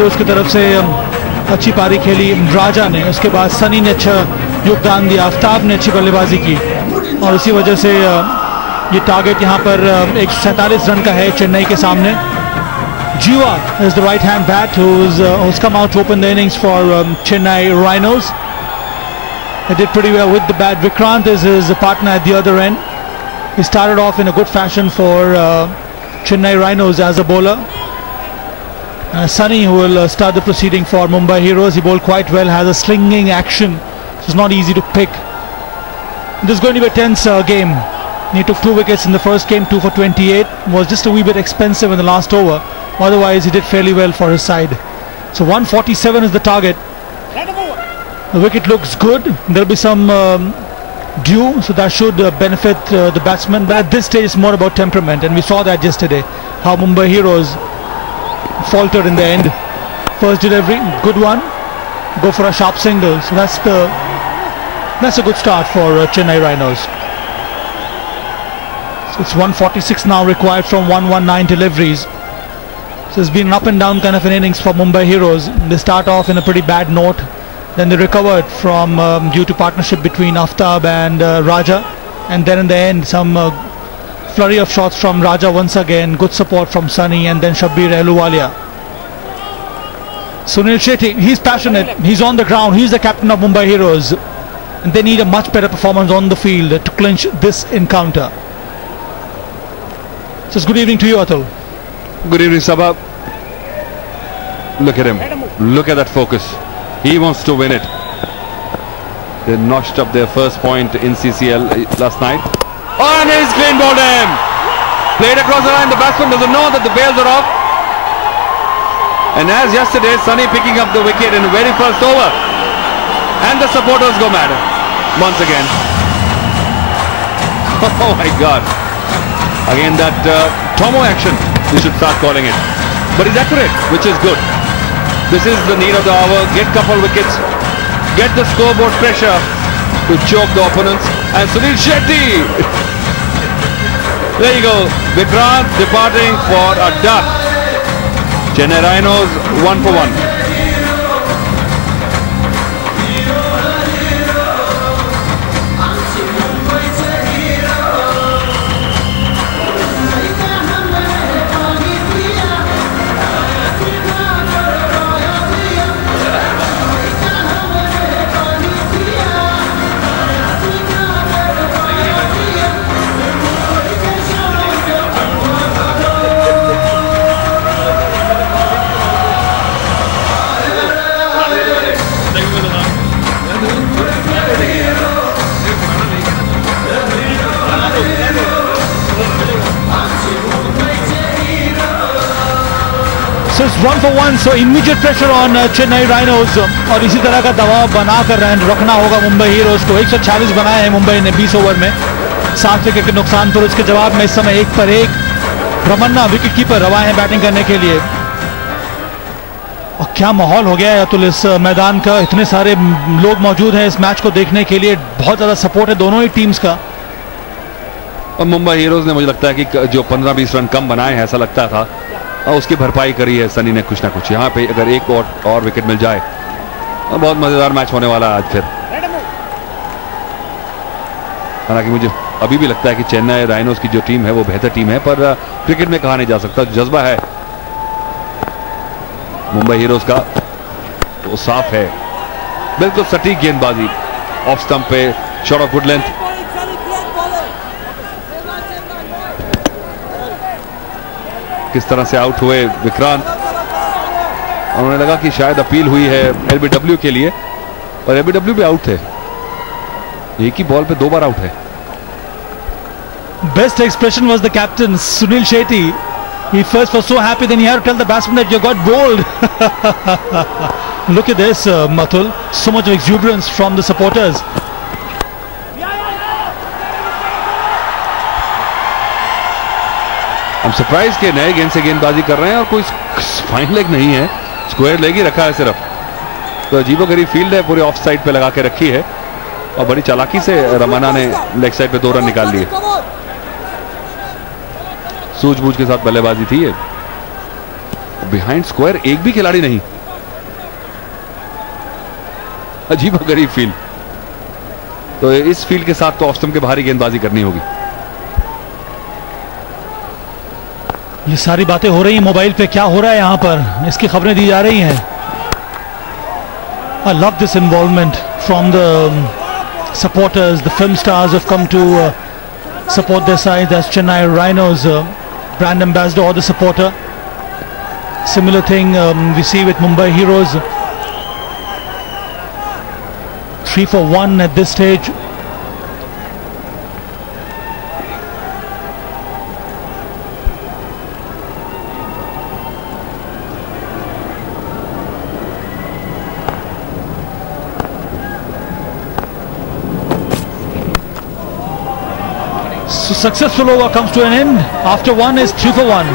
Heroes की तरफ से अच्छी पारी खेली राजा ने, उसके बाद सनी ने अच्छा योगदान दिया, आफ्ताब ने अच्छी बल्लेबाजी की और इसी वजह से ये टारगेट यहाँ पर 147 रन का है चेन्नई के सामने. Jiva is the right hand bat who's come out to open the innings for Chennai Rhinos. He did pretty well with the bat. Vikrant is his partner at the other end. He started off in a good fashion for Chennai Rhinos as a bowler. Sunny, who will start the proceeding for Mumbai Heroes, he bowled quite well, has a slinging action, so it's not easy to pick. This is going to be a tense game. He took 2 wickets in the first game, 2 for 28. Was just a wee bit expensive in the last over. Otherwise, he did fairly well for his side. So 147 is the target. The wicket looks good. There'll be some dew, so that should benefit the batsman. But at this stage, it's more about temperament, and we saw that yesterday, how Mumbai Heroes faltered in the end. First delivery, good one. Go for a sharp single. So that's a good start for Chennai Rhinos. So it's 146 now required from 119 deliveries. So it's been an up and down kind of an innings for Mumbai Heroes. They start off in a pretty bad note. Then they recovered from due to partnership between Aftab and Raja. And then in the end, some flurry of shots from Raja once again. Good support from Sunny and then Shabbir Ahluwalia. Sunil Shetty, he's passionate. He's on the ground. He's the captain of Mumbai Heroes. And they need a much better performance on the field to clinch this encounter. So it's good evening to you, Atul. Good evening, Sabha. Look at him. Look at that focus. He wants to win it. They notched up their first point in CCL last night. Oh, and he's clean bowled him. Played across the line. The batsman doesn't know that the bails are off. And as yesterday, Sunny picking up the wicket in the very first over. And the supporters go mad once again. Oh my God. Again that Tomo action, we should start calling it. But he's accurate, which is good. This is the need of the hour. Get couple wickets. Get the scoreboard pressure to choke the opponents. And Sunil Shetty. There you go. Vikrant departing for a duck. Chennai Rhinos 1 for 1. So it's 1 for 1. So immediate pressure on Chennai Rhinos और इसी तरह का दबाव बनाकर रखना होगा Mumbai heroes को. 146 बनाए हैं मुंबई ने 20 ओवर में, 7 विकेट के नुकसान पर. उसके जवाब में इस समय 1 पर 1 रमन्ना विकेट कीपर रवा है बैटिंग करने के लिए. और क्या माहौल हो गया है अतुल इस मैदान का. इतने सारे लोग मौजूद हैं इस मैच को देखने के लिए. बहुत ज्यादा सपोर्ट है दोनों ही टीम्स का. और मुंबई हीरोज ने मुझे लगता है कि जो 15-20 रन कम बनाए हैं, ऐसा लगता था, और उसकी भरपाई करी है सनी ने कुछ ना कुछ. यहाँ पे अगर एक और विकेट मिल जाए तो बहुत मजेदार मैच होने वाला है आज फिर. हालांकि मुझे अभी भी लगता है कि चेन्नई राइनोज की जो टीम है वो बेहतर टीम है, पर क्रिकेट में कहा नहीं जा सकता. जज्बा है मुंबई हीरोज का वो साफ है. बिल्कुल सटीक गेंदबाजी ऑफ स्टंप पे, शॉट ऑफ गुड लेंथ. किस तरह से आउट हुए विक्रांत. उन्होंने लगा कि शायद अपील हुई है एलबीडब्ल्यू के लिए, और एलबीडब्ल्यू भी आउट थे. एक ही बॉल पे 2 बार आउट है. Best expression was the captain Sunil Shetty. He first was so happy, then he had to tell the batsman that you got bowled. Look at this, Mathul. So much of exuberance from the supporters. हम surprise के नए गेंद से गेंदबाजी कर रहे हैं और कोई फाइन लेग नहीं है, स्क्वायर लेग ही रखा है सिर्फ. तो अजीबोगरीब फील्ड है, पूरी ऑफ साइड पे लगा के रखी है और बड़ी चालाकी से रमन्ना ने लेग साइड पे 2 रन निकाल लिए. सूझबूझ के साथ बल्लेबाजी थी ये. बिहाइंड स्क्वायर एक भी खिलाड़ी नहीं, अजीब गरीब फील। तो इस फील्ड के साथ तो ऑस्टम के बाहर ही गेंदबाजी करनी होगी। ये सारी बातें हो रही हैं मोबाइल पे, क्या हो रहा है यहाँ पर, इसकी खबरें दी जा रही हैं। I love this involvement from the supporters. The film stars have come to support their side as Chennai Rhinos brand ambassador or the supporter. Similar thing we see with Mumbai Heroes. 3 for 1 at this stage. So successful over comes to an end. After 1 is 3 for 1.